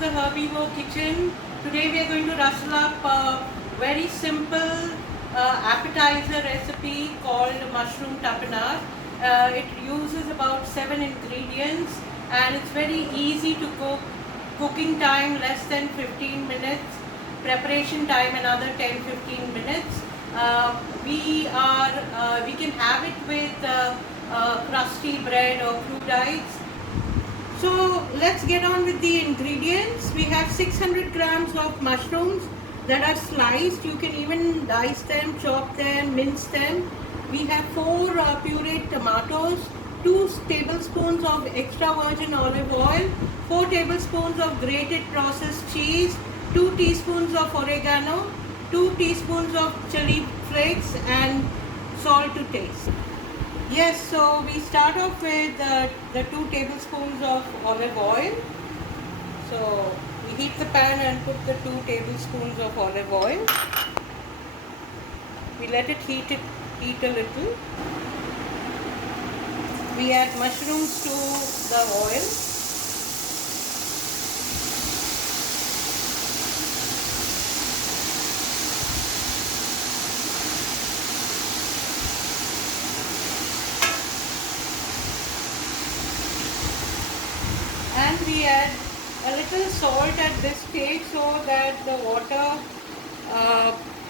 the Herbivore Kitchen. Today we are going to rustle up a very simple appetizer recipe called mushroom tapenade. It uses about 7 ingredients and it's very easy to cook. Cooking time less than 15 minutes. Preparation time another 10-15 minutes. We can have it with crusty bread or crudites. So let's get on with the ingredients. We have 600 grams of mushrooms that are sliced. You can even dice them, chop them, mince them. We have 4 pureed tomatoes, 2 tablespoons of extra virgin olive oil, 4 tablespoons of grated processed cheese, 2 teaspoons of oregano, 2 teaspoons of chili flakes and salt to taste. Yes, so we start off with the 2 tablespoons of olive oil. So we heat the pan and put the 2 tablespoons of olive oil. We let it heat a little. We add mushrooms to the oil. And we add a little salt at this stage so that the water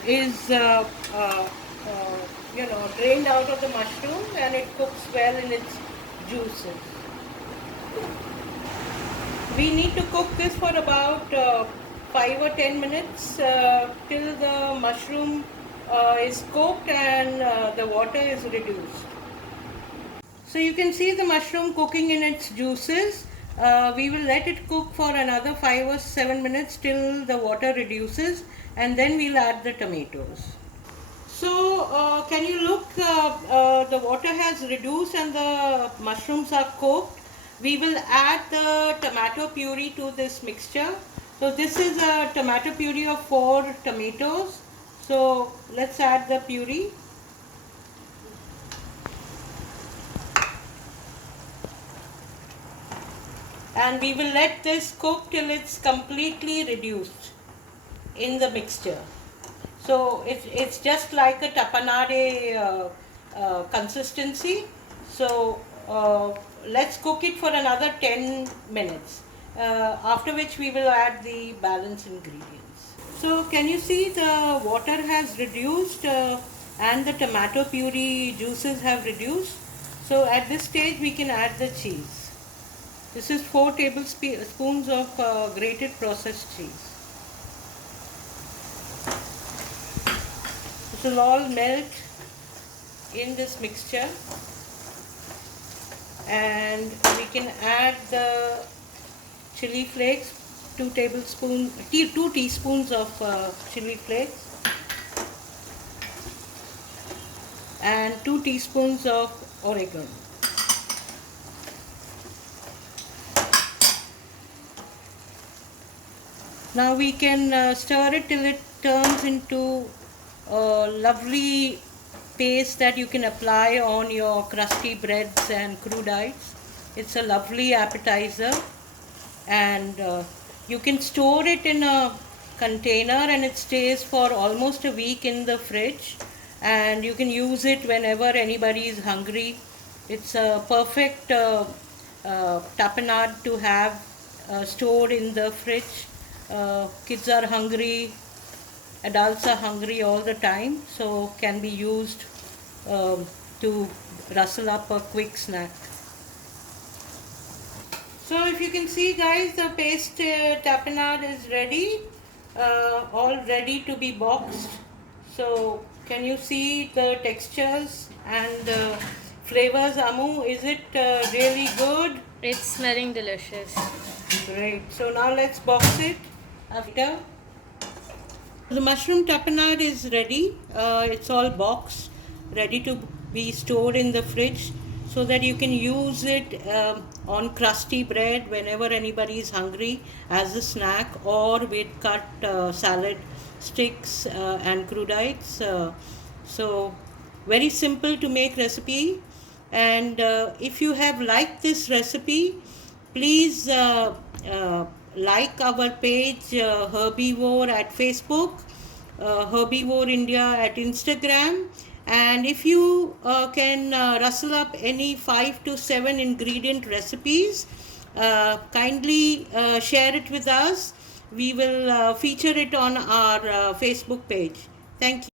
is drained out of the mushroom and it cooks well in its juices. We need to cook this for about 5 or 10 minutes till the mushroom is cooked and the water is reduced. So you can see the mushroom cooking in its juices. We will let it cook for another 5 or 7 minutes till the water reduces and then we'll add the tomatoes. So can you look, the water has reduced and the mushrooms are cooked. We will add the tomato puree to this mixture. So this is a tomato puree of 4 tomatoes. So let's add the puree. And we will let this cook till it's completely reduced in the mixture. So it's just like a tapenade consistency. So let's cook it for another 10 minutes, after which we will add the balance ingredients. So can you see the water has reduced and the tomato puree juices have reduced. So at this stage we can add the cheese. This is 4 tablespoons of grated processed cheese. This will all melt in this mixture and we can add the chili flakes, 2 teaspoons of chili flakes and 2 teaspoons of oregano. Now we can stir it till it turns into a lovely paste that you can apply on your crusty breads and crudites. It's a lovely appetizer and you can store it in a container and it stays for almost a week in the fridge and you can use it whenever anybody is hungry. It's a perfect tapenade to have stored in the fridge. Kids are hungry, adults are hungry all the time, so can be used to rustle up a quick snack. So if you can see guys, the paste tapenade is ready, all ready to be boxed. So can you see the textures and the flavors, Amu? Is it really good? It's smelling delicious. Great. So now let's box it. After the mushroom tapenade is ready, it's all boxed, ready to be stored in the fridge so that you can use it on crusty bread whenever anybody is hungry as a snack or with cut salad sticks and crudites. So very simple to make recipe, and if you have liked this recipe, please like our page Herbivore at Facebook, Herbivore India at Instagram, and if you can rustle up any 5 to 7 ingredient recipes, kindly share it with us. We will feature it on our Facebook page. Thank you.